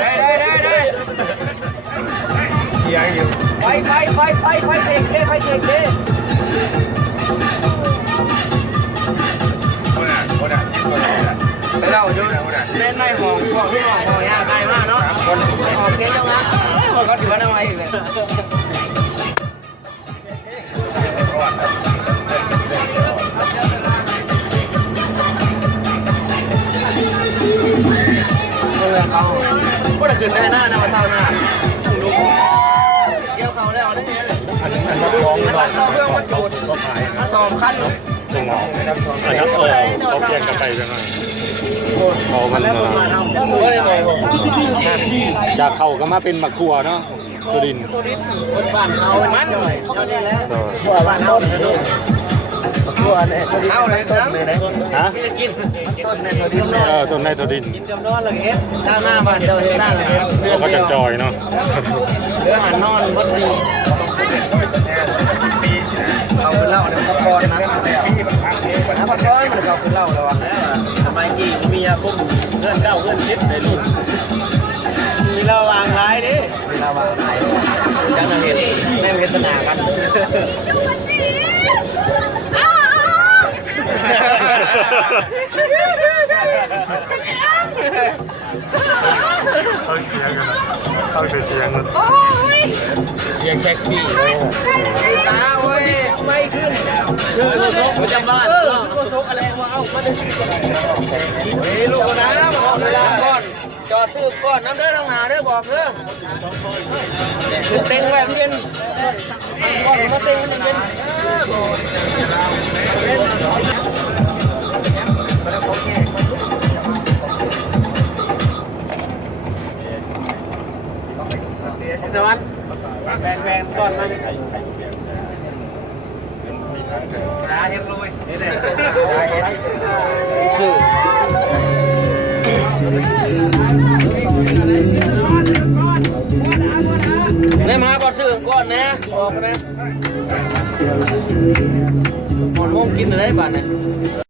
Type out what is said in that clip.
ได้เสียงอยู่ไฟเทกเลยคนอ่ะไปเล่าอยู่เล่นในห้องพวกที่ห้องยากได้มากเนาะออกเก่งจังนะคนก็ถือว่าน้ำไว้อีกเลยเขาก็จะขึ้นได้หน้ามาเท่าหน้าดูเกี่ยวเขาแล้วได้เนี่ยอันต่อเพื่อนมันจูดสองขั้นส่งออกอันนั้นเขาเปลี่ยนกันไปยังไงเขามันจากเขาก็มาเป็นมะขัวเนาะสุรินทร์คนบ้านเขามันเท่านี้แล้วบัวบ้านเขาบัวเนี่ยเอาเลยครับฮะกินต้นในตัวดินต้นในตัวดินกินจำนวนเลยเฮ็ดด้านหน้าบ้านเดินด้านเลยเราก็จะจอยเนาะเรือหันนอนบดดีเขาเป็นเหล้าเนี่ยพักผ่อนนะพักผ่อนมันเขาเป็นเหล้าแล้ววะสมัยกี่มียาคุ้มเงื่อนเก้าเงื่อนชิดในลูกมีเราวางร้ายดิมีเราวางร้ายยังจะเห็นแม่เห็นสนากันเข้าไปเสียงเสียงแท็กซี่ตาเว้ยไม่ขึ้นคือโซกประจำบ้านก็โซกอะไรมาเอามาได้สิเฮ้ยลูกนะมาเอาเวลาก่อนจอดซื้อก่อนน้ำเด้อทางหนาเด้อบอกเด้อคือเต็งไว้เย็นก่อนมาเต็งมันเย็นสวัสดิ์แบนก่อนมาร้าเฮ็ดเลยนี่แหละคือได้มาบอซื้อก่อนนะบอกนะหมดโมงกินอะไรบ้างเนี่ย